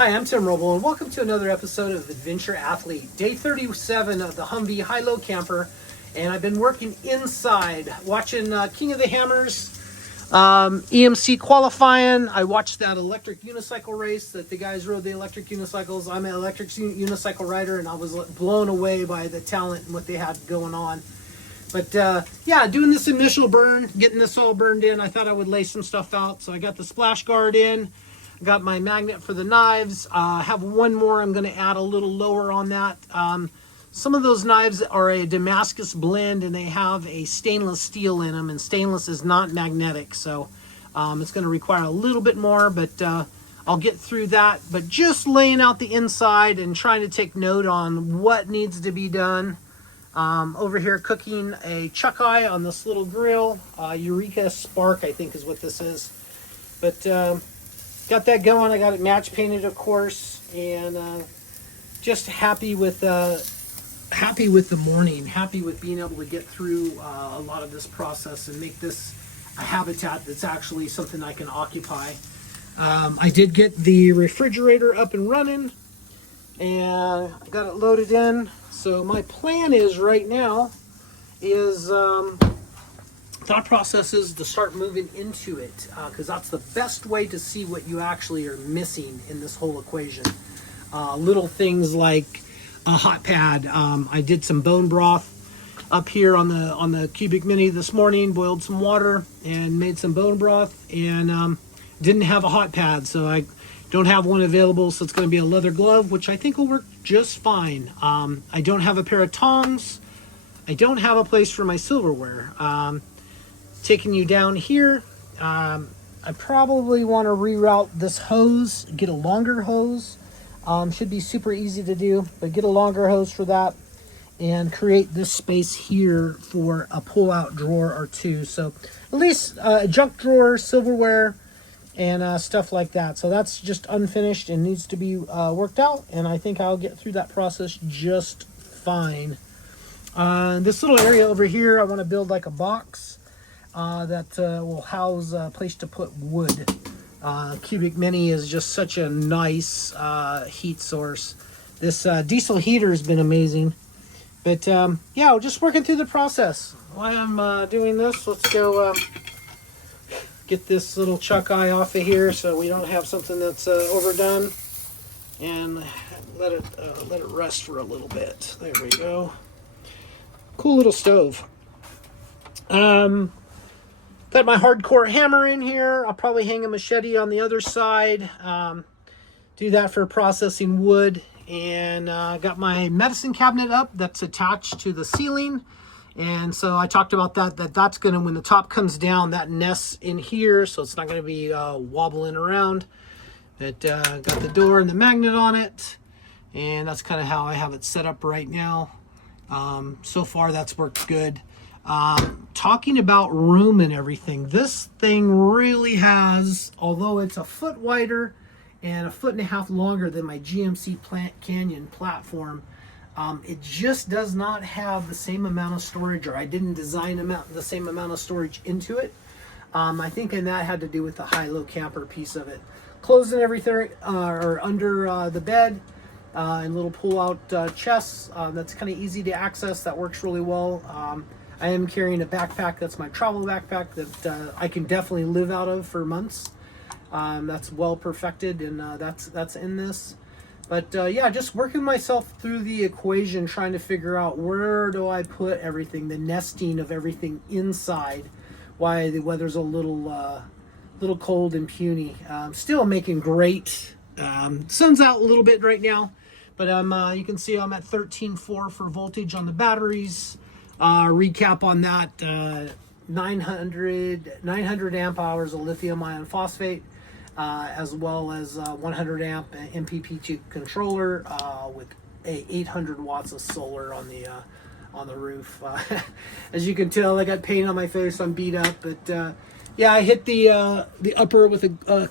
Hi, I'm Tim Roble, and welcome to another episode of Adventure Athlete, day 37 of the Humvee High-Low Camper. And I've been working inside, watching King of the Hammers, EMC qualifying. I watched that electric unicycle race that the guys rode the electric unicycles. I'm an electric unicycle rider, and I was blown away by the talent and what they had going on. But yeah, doing this initial burn, getting this all burned in, I thought I would lay some stuff out. So I got the splash guard in, got my magnet for the knives. I have one more I'm going to add a little lower on that. Some of those knives are a Damascus blend, and they have a stainless steel in them, and stainless is not magnetic, so it's going to require a little bit more, but I'll get through that. But just laying out the inside and trying to take note on what needs to be done. Over here cooking a chuck eye on this little grill. Eureka Spark, I think is what this is. But got that going. I got it match painted, of course, and just happy with the morning, happy with being able to get through a lot of this process and make this a habitat that's actually something I can occupy. I did get the refrigerator up and running and got it loaded in. So my plan is right now is thought process is to start moving into it, because that's the best way to see what you actually are missing in this whole equation. Little things like a hot pad. I did some bone broth up here on the Cubic Mini this morning, boiled some water and made some bone broth, and didn't have a hot pad, so I don't have one available, so it's going to be a leather glove, which I think will work just fine. I don't have a pair of tongs. I don't have a place for my silverware. Taking you down here, I probably want to reroute this hose, get a longer hose. Should be super easy to do, but get a longer hose for that and create this space here for a pull-out drawer or two. So at least a junk drawer, silverware, and stuff like that. So that's just unfinished and needs to be worked out, and I think I'll get through that process just fine. This little area over here, I want to build like a box that will house a place to put wood. Cubic Mini is just such a nice heat source. This diesel heater has been amazing. But yeah, we're just working through the process. While I'm doing this, let's go get this little chuck eye off of here so we don't have something that's overdone, and let it rest for a little bit. There we go. Cool little stove. Got my hardcore hammer in here. I'll probably hang a machete on the other side. Do that for processing wood. And got my medicine cabinet up that's attached to the ceiling. And so I talked about that's going to, when the top comes down, that nests in here, so it's not going to be wobbling around. But got the door and the magnet on it. And that's kind of how I have it set up right now. So far, that's worked good. Talking about room and everything, this thing really has, although it's a foot wider and a foot and a half longer than my GMC Plant Canyon platform, it just does not have the same amount of storage, or I didn't design the same amount of storage into it. I think and that had to do with the high-low camper piece of it. Clothes and everything are under the bed, and little pull-out chests. That's kind of easy to access. That works really well. I am carrying a backpack that's my travel backpack that I can definitely live out of for months. That's well perfected, and that's in this. But yeah, just working myself through the equation, trying to figure out where do I put everything, the nesting of everything inside. Why the weather's a little cold and puny. Still making great. Sun's out a little bit right now, but you can see I'm at 13.4 for voltage on the batteries. Recap on that, 900 amp hours of lithium ion phosphate, as well as 100 amp MPP2 controller with 800 watts of solar on the roof. As you can tell, I got paint on my face. I'm beat up, but yeah, I hit the upper with a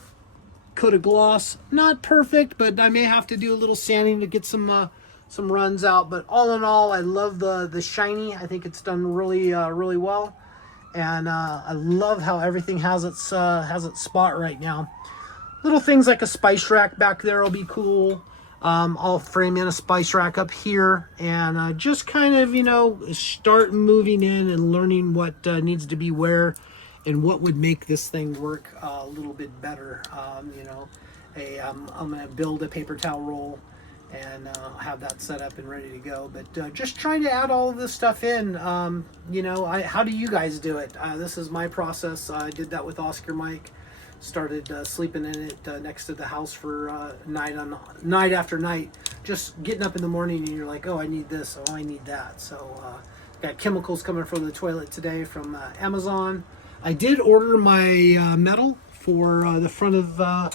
coat of gloss. Not perfect, but I may have to do a little sanding to get some runs out. But all in all, I love the shiny. I think it's done really well, and I love how everything has its spot right now. Little things like a spice rack back there will be cool. I'll frame in a spice rack up here and just kind of, start moving in and learning what needs to be where and what would make this thing work a little bit better. I'm going to build a paper towel roll and have that set up and ready to go. But just trying to add all of this stuff in. How do you guys do it? This is my process. I did that with Oscar Mike. Started sleeping in it next to the house for night after night. Just getting up in the morning and you're like, oh, I need this, oh, I need that. So got chemicals coming for the toilet today from Amazon. I did order my metal for the front of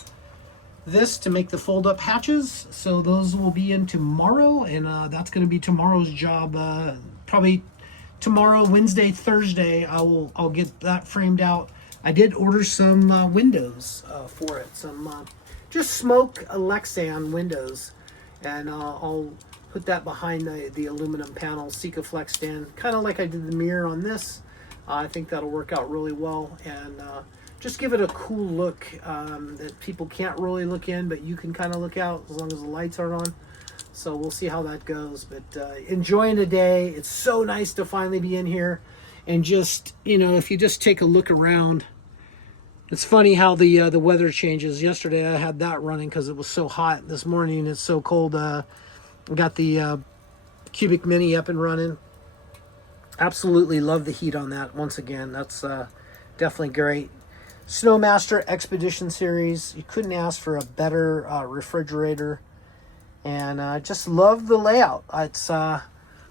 this to make the fold-up hatches. So those will be in tomorrow, and that's going to be tomorrow's job. Probably tomorrow, Wednesday, Thursday, I'll get that framed out. I did order some windows for it, some just smoke Lexan windows, and I'll put that behind the aluminum panel, Sikaflex stand, kind of like I did the mirror on this. I think that'll work out really well, and just give it a cool look that people can't really look in, but you can kind of look out as long as the lights are on. So we'll see how that goes, but enjoying the day. It's so nice to finally be in here, and just, if you just take a look around. It's funny how the weather changes. Yesterday I had that running because it was so hot. This morning it's so cold. I got the Cubic Mini up and running. Absolutely love the heat on that. Once again, that's definitely great. Snowmaster Expedition Series. You couldn't ask for a better refrigerator. And just love the layout. It's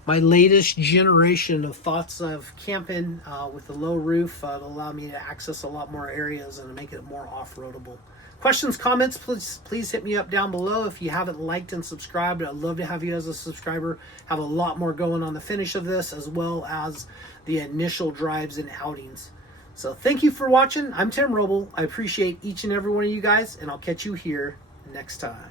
my latest generation of thoughts of camping with a low roof. It'll allow me to access a lot more areas and make it more off-roadable. Questions, comments, please hit me up down below. If you haven't liked and subscribed, I'd love to have you as a subscriber. Have a lot more going on the finish of this, as well as the initial drives and outings. So thank you for watching. I'm Tim Roble. I appreciate each and every one of you guys, and I'll catch you here next time.